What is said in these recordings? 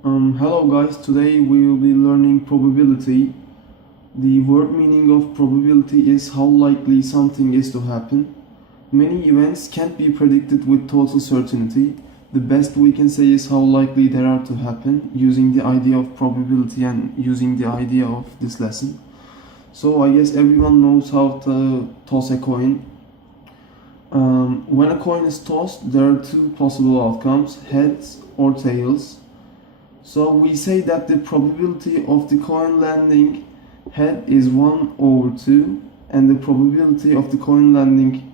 Hello guys, today we will be learning probability. The word meaning of probability is how likely something is to happen. Many events can't be predicted with total certainty. The best we can say is how likely they are to happen using the idea of probability and using the idea of this lesson. So I guess everyone knows how to toss a coin. When a coin is tossed, there are two possible outcomes, heads or tails. So we say that the probability of the coin landing head is 1 over 2 and the probability of the coin landing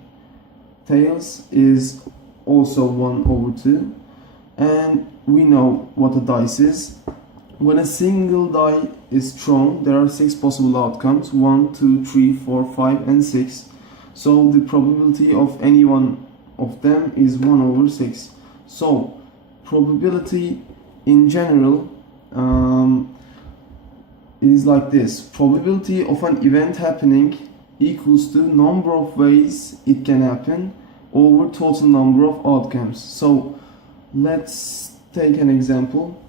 tails is also 1 over 2, and we know what a dice is. When a single die is thrown, there are 6 possible outcomes, 1, 2, 3, 4, 5 and 6. So the probability of any one of them is 1 over 6. So probability in general is like this. Probability of an event happening equals to number of ways it can happen over total number of outcomes. So let's take an example.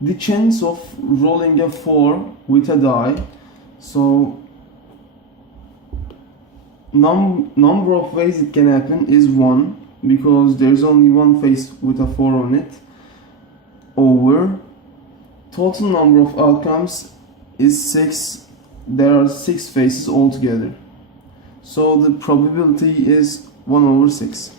The chance of rolling a 4 with a die, so number of ways it can happen is 1 because there's only one face with a 4 on it, over total number of outcomes is 6. There are 6 faces altogether, so the probability is 1 over 6.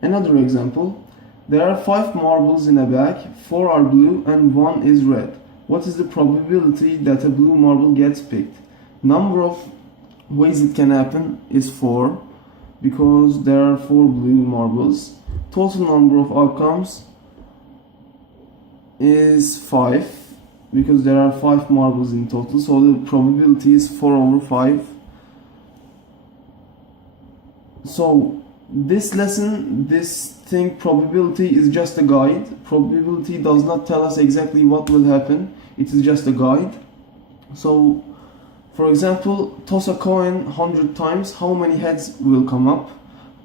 Another example, there are 5 marbles in a bag, 4 are blue and 1 is red. What is the probability that a blue marble gets picked? Number of ways it can happen is 4 because there are 4 blue marbles. Total number of outcomes is 5 because there are 5 marbles in total, so the probability is 4 over 5. So this lesson, this thing probability is just a guide. Probability does not tell us exactly what will happen, it is just a guide. So for example, toss a coin 100 times, how many heads will come up?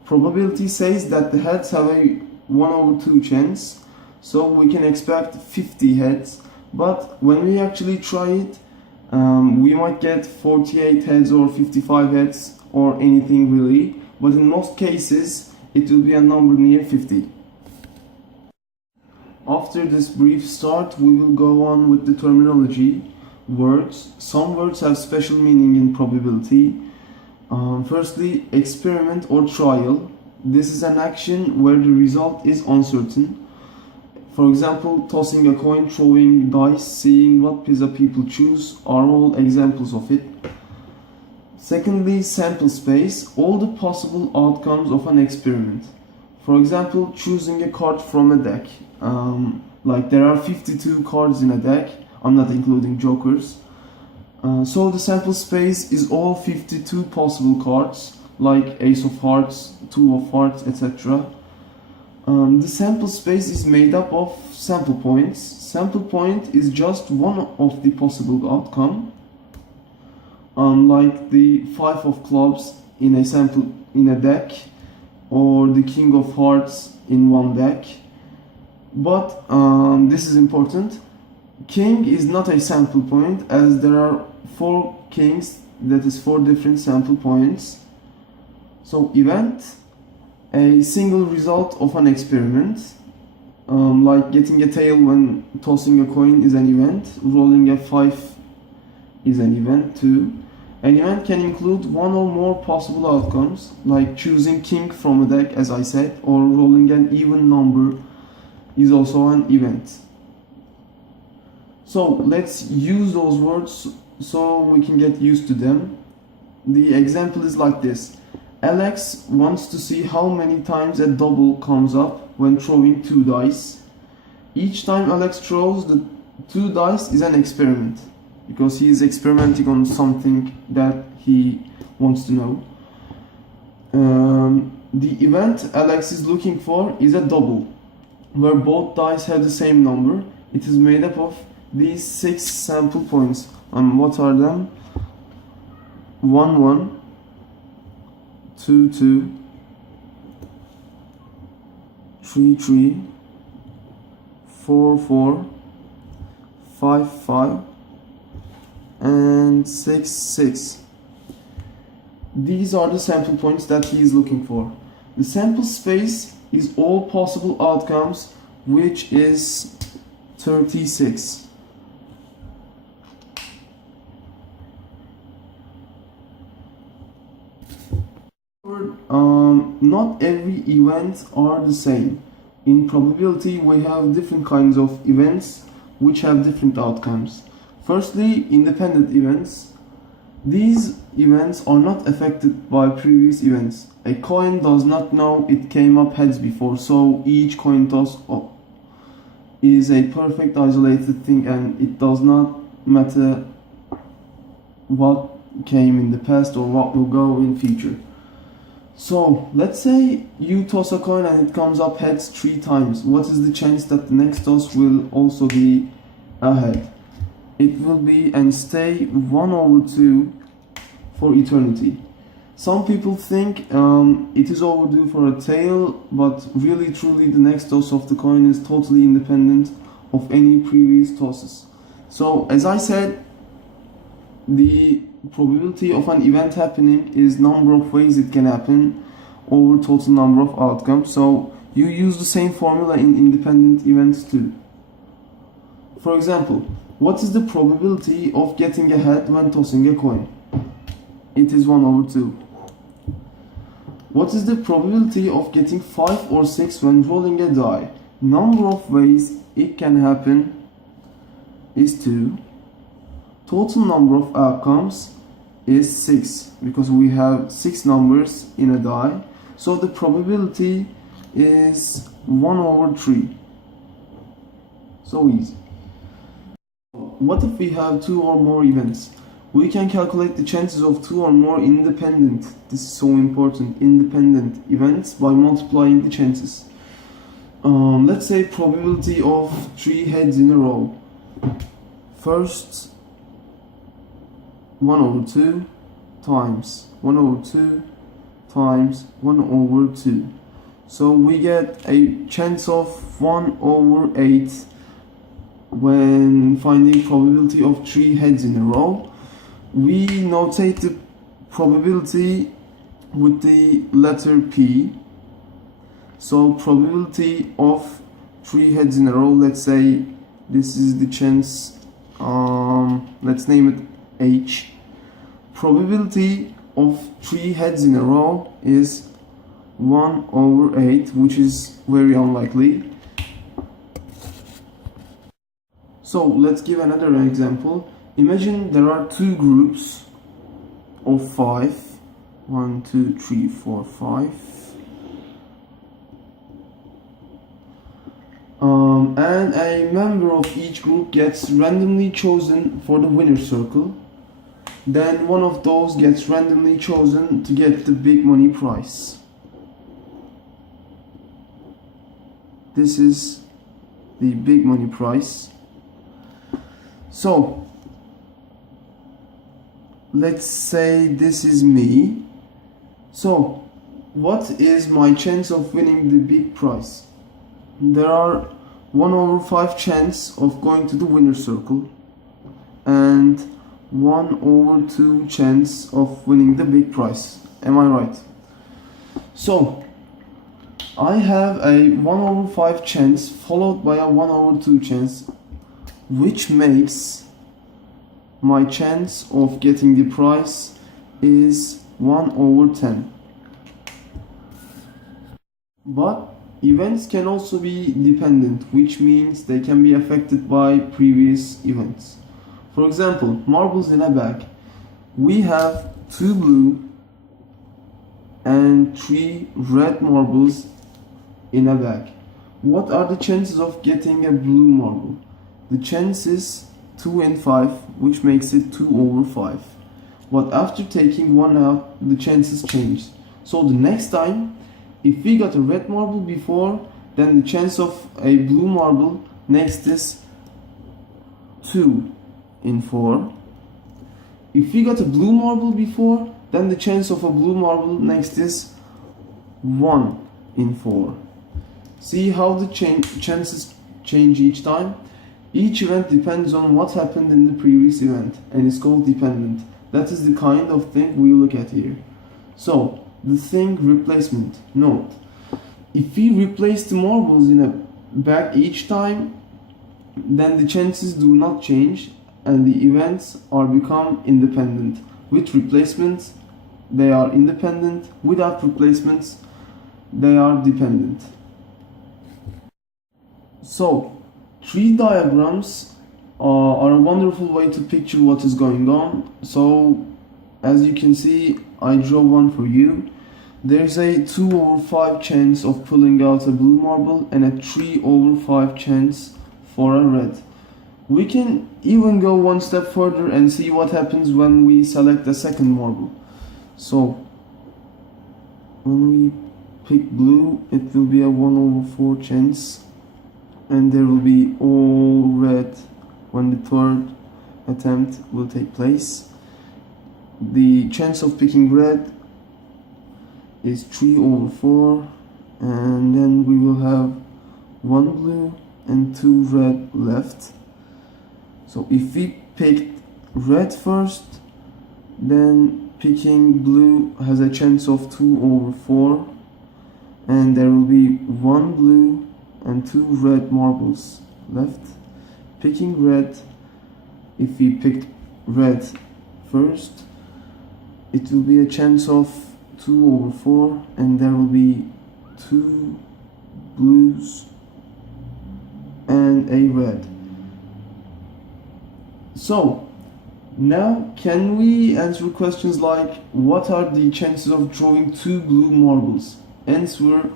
Probability says that the heads have a 1 over 2 chance, so we can expect 50 heads, but when we actually try it, we might get 48 heads or 55 heads or anything really, but in most cases it will be a number near 50. After this brief start, we will go on with the terminology. Words. Some words have special meaning in probability. Firstly, experiment or trial. This is an action where the result is uncertain. For example, tossing a coin, throwing dice, seeing what pizza people choose are all examples of it. Secondly, sample space, all the possible outcomes of an experiment. For example, choosing a card from a deck. Like there are 52 cards in a deck, I'm not including jokers. So the sample space is all 52 possible cards, like Ace of Hearts, 2 of Hearts, etc. The sample space is made up of sample points. Sample point is just one of the possible outcome. Like the 5 of clubs in a deck, or the King of Hearts in one deck. But this is important. King is not a sample point, as there are 4 kings, that is 4 different sample points. So event, a single result of an experiment, like getting a tail when tossing a coin is an event, rolling a 5 is an event too. An event can include one or more possible outcomes, like choosing king from a deck, as I said, or rolling an even number is also an event. So let's use those words so we can get used to them. The example is like this. Alex wants to see how many times a double comes up when throwing 2 dice. Each time Alex throws the 2 dice is an experiment, because he is experimenting on something that he wants to know. The event Alex is looking for is a double, where both dice have the same number. It is made up of these 6 sample points. What are them? 1, 1, 2, 2, 3, 3, 4, 4, 5, 5, and 6, 6. These are the sample points that he is looking for. The sample space is all possible outcomes, which is 36. Not every event are the same. In probability, we have different kinds of events which have different outcomes. Firstly, independent events. These events are not affected by previous events. A coin does not know it came up heads before, so each coin toss is a perfect isolated thing, and it does not matter what came in the past or what will go in future. So let's say you toss a coin and it comes up heads 3 times. What is the chance that the next toss will also be a head? It will be and stay 1/2 for eternity. Some people think it is overdue for a tail, but really truly the next toss of the coin is totally independent of any previous tosses. So as I said, the probability of an event happening is number of ways it can happen over total number of outcomes. So you use the same formula in independent events too. For example, what is the probability of getting a head when tossing a coin? It is 1/2. What is the probability of getting 5 or 6 when rolling a die? Number of ways it can happen is 2. Total number of outcomes is 6, because we have 6 numbers in a die. So the probability is 1/3. So easy. What if we have 2 or more events? We can calculate the chances of 2 or more independent, this is so important, independent events by multiplying the chances. Let's say probability of 3 heads in a row. First, 1/2 times 1/2 times 1/2. So we get a chance of 1/8 when finding probability of 3 heads in a row. We notate the probability with the letter P. So probability of 3 heads in a row, let's say this is the chance, let's name it H. Probability of 3 heads in a row is 1/8, which is very unlikely. So let's give another example. Imagine there are 2 groups of 5. 1, 2, 3, 4, 5. And a member of each group gets randomly chosen for the winner circle. Then one of those gets randomly chosen to get the big money prize. This is the big money prize. So let's say this is me. So what is my chance of winning the big prize? There are 1/5 chance of going to the winner circle and 1/2 chance of winning the big prize. Am I right? So I have a 1/5 chance followed by a 1/2 chance, which makes my chance of getting the prize is 1/10. But events can also be dependent, which means they can be affected by previous events. For example, marbles in a bag. We have 2 blue and 3 red marbles in a bag. What are the chances of getting a blue marble? The chance is 2 in 5, which makes it 2/5. But after taking 1 out, the chances change. So the next time, if we got a red marble before, then the chance of a blue marble next is 2 in 4. If we got a blue marble before, then the chance of a blue marble next is 1 in 4. See how the chances change each time. Each event depends on what happened in the previous event and is called dependent. That is the kind of thing we look at here. So, the thing replacement. Note, if we replace the marbles in a bag each time, then the chances do not change and the events are become independent. With replacements, they are independent. Without replacements, they are dependent. So, tree diagrams are a wonderful way to picture what is going on. So, as you can see, I draw one for you. There's a 2/5 chance of pulling out a blue marble and a 3/5 chance for a red. We can even go one step further and see what happens when we select the second marble. So, when we pick blue, it will be a 1/4 chance, and there will be all red when the third attempt will take place. The chance of picking red is 3/4, and then we will have 1 blue and 2 red left. So if we picked red first, then picking blue has a chance of 2/4, and there will be 1 blue and 2 red marbles left. Picking red, if we picked red first, it will be a chance of 2/4, and there will be 2 blues and a red. So, now can we answer questions like, what are the chances of drawing 2 blue marbles? Answer,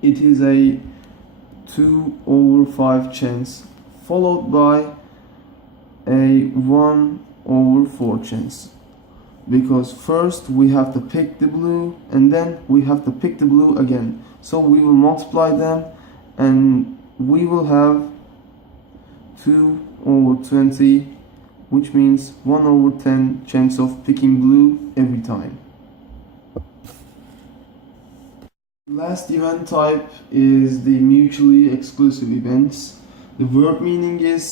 it is a 2/5 chance, followed by a 1/4 chance. Because first we have to pick the blue, and then we have to pick the blue again. So we will multiply them, and we will have 2/20, which means 1/10 chance of picking blue every time. Last event type is the mutually exclusive events. The verb meaning is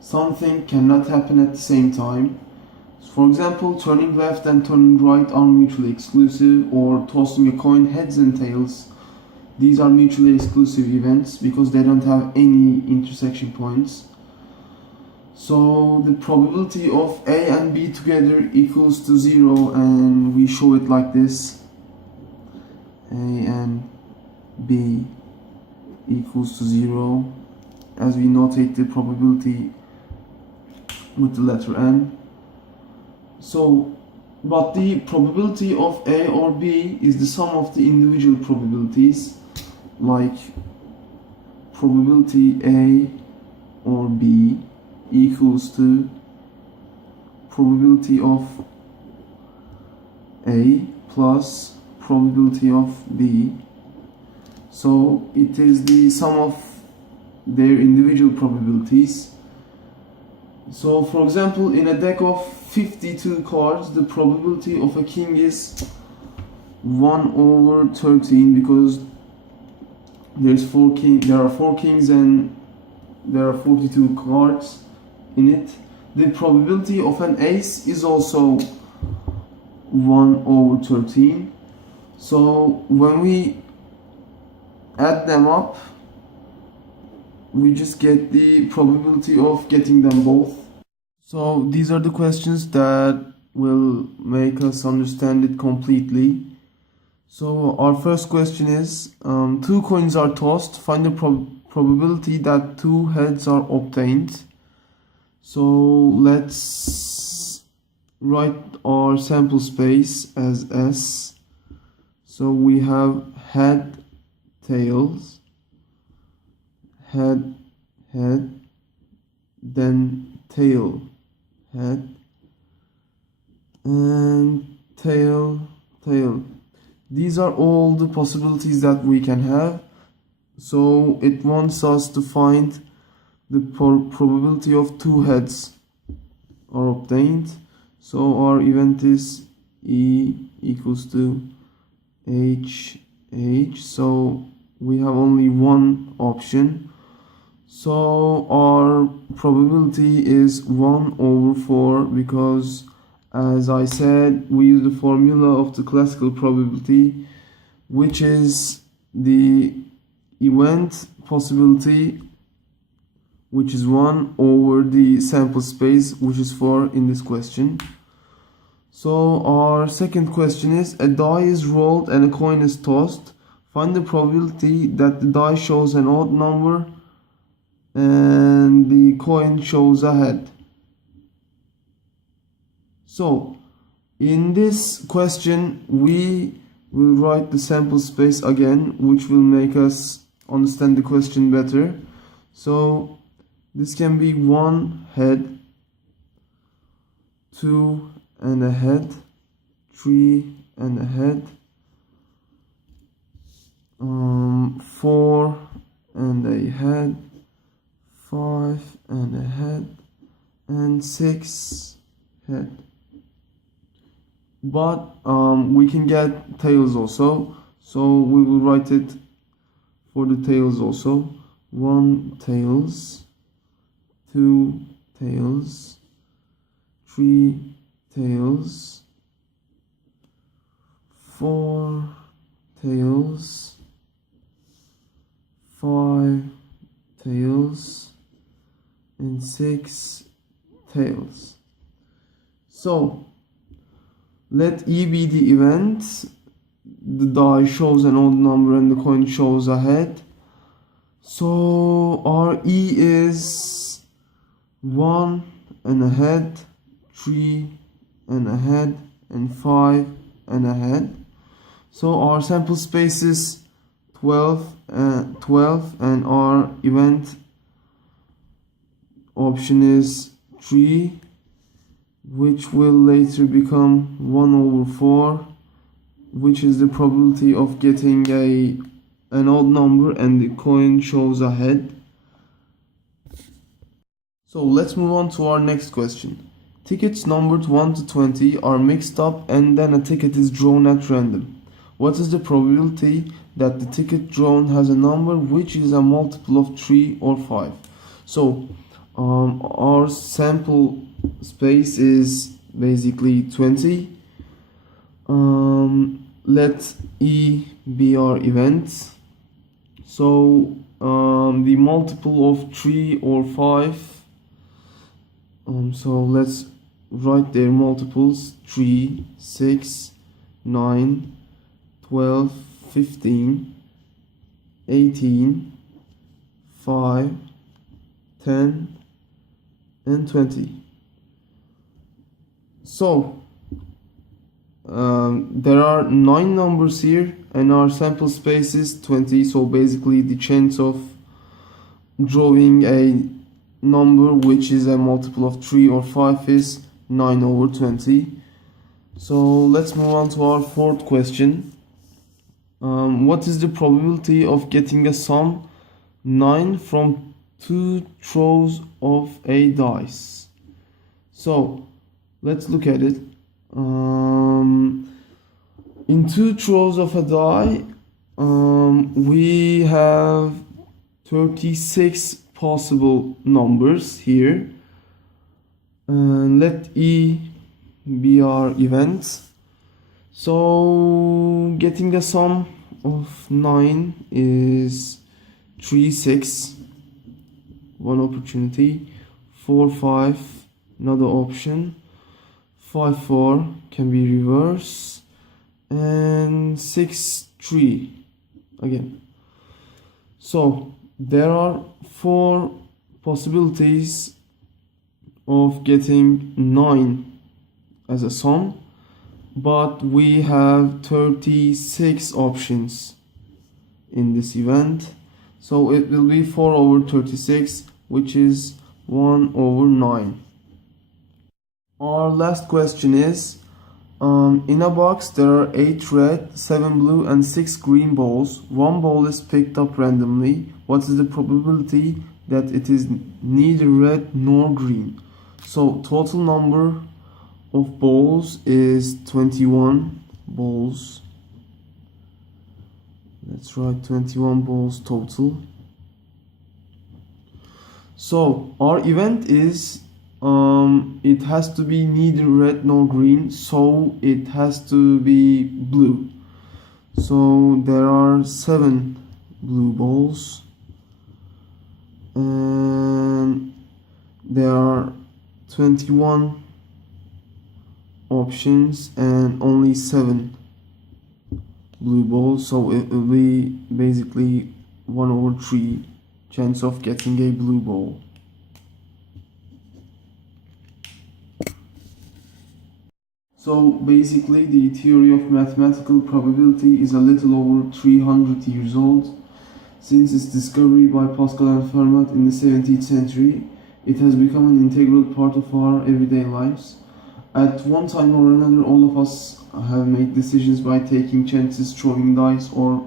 something cannot happen at the same time. For example, turning left and turning right are mutually exclusive, or tossing a coin heads and tails. These are mutually exclusive events because they don't have any intersection points. So the probability of A and B together equals to 0, and we show it like this. A and B equals to 0, as we notate the probability with the letter N. So, but the probability of A or B is the sum of the individual probabilities, like probability A or B equals to probability of A plus probability of B. So it is the sum of their individual probabilities. So for example, in a deck of 52 cards, the probability of a king is 1/13, because there are 4 kings and there are 42 cards in it. The probability of an ace is also 1/13. So when we add them up, we just get the probability of getting them both. So these are the questions that will make us understand it completely. So our first question is, 2 coins are tossed, find the probability that 2 heads are obtained. So let's write our sample space as S. So we have head, tails, head, head, then tail, head, and tail, tail. These are all the possibilities that we can have. So it wants us to find the probability of 2 heads are obtained. So our event is E equals to H, H. So we have only one option. So our probability is 1 over 4 because, as I said, we use the formula of the classical probability, which is the event possibility, which is 1 over the sample space, which is 4 in this question. So our second question is, a die is rolled and a coin is tossed. Find the probability that the die shows an odd number and the coin shows a head. So in this question we will write the sample space again, which will make us understand the question better. So this can be 1 head, 2 and a head, 3 and a head, 4 and a head, 5 and a head, and 6 head. But we can get tails also, so we will write it for the tails also. 1 tails, 2 tails, 3 tails, 4 tails, 5 tails, and 6 tails. So let E be the event. The die shows an odd number and the coin shows a head. So our E is 1 and a head, 3 and a head, and 5 and a head. So our sample space is 12 and our event option is 3, which will later become 1 over 4, which is the probability of getting an odd number and the coin shows a head. So let's move on to our next question. Tickets numbered 1 to 20 are mixed up and then a ticket is drawn at random. What is the probability that the ticket drawn has a number which is a multiple of 3 or 5? So our sample space is basically 20. Let E be our event. So the multiple of 3 or 5, so let's write their multiples: 3, 6, 9, 12, 15, 18, 5, 10, and 20. So there are 9 numbers here and our sample space is 20, so basically the chance of drawing a number which is a multiple of 3 or 5 is 9 over 20. So let's move on to our fourth question. What is the probability of getting a sum 9 from 2 throws of a dice? So let's look at it. In 2 throws of a die, we have 36 possible numbers here. Let E be our event. So getting a sum of 9 is 3, 6, one opportunity, 4, 5, another option, 5, 4 can be reverse, and 6, 3 again. So there are 4 possibilities of getting 9 as a sum, but we have 36 options in this event, so it will be 4 over 36, which is 1 over 9. Our last question is, in a box there are 8 red, 7 blue and 6 green balls. One ball is picked up randomly. What is the probability that it is neither red nor green? So total number of balls is 21 balls. Let's write 21 balls total. So our event is it has to be neither red nor green, so it has to be blue. So there are 7 blue balls, and there are 21 options and only 7 blue balls, so it will be basically 1/3 chance of getting a blue ball. So basically the theory of mathematical probability is a little over 300 years old. Since its discovery by Pascal and Fermat in the 17th century, it has become an integral part of our everyday lives. At one time or another, all of us have made decisions by taking chances, throwing dice, or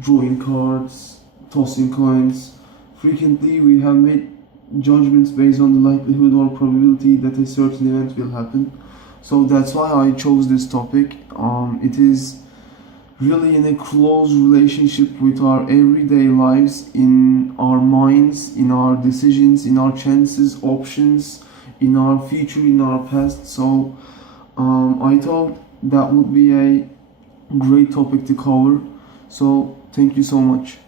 drawing cards, tossing coins. Frequently, we have made judgments based on the likelihood or probability that a certain event will happen. So that's why I chose this topic. It is really in a close relationship with our everyday lives, in our minds, in our decisions, in our chances, options, in our future, in our past. So I thought that would be a great topic to cover. So thank you so much.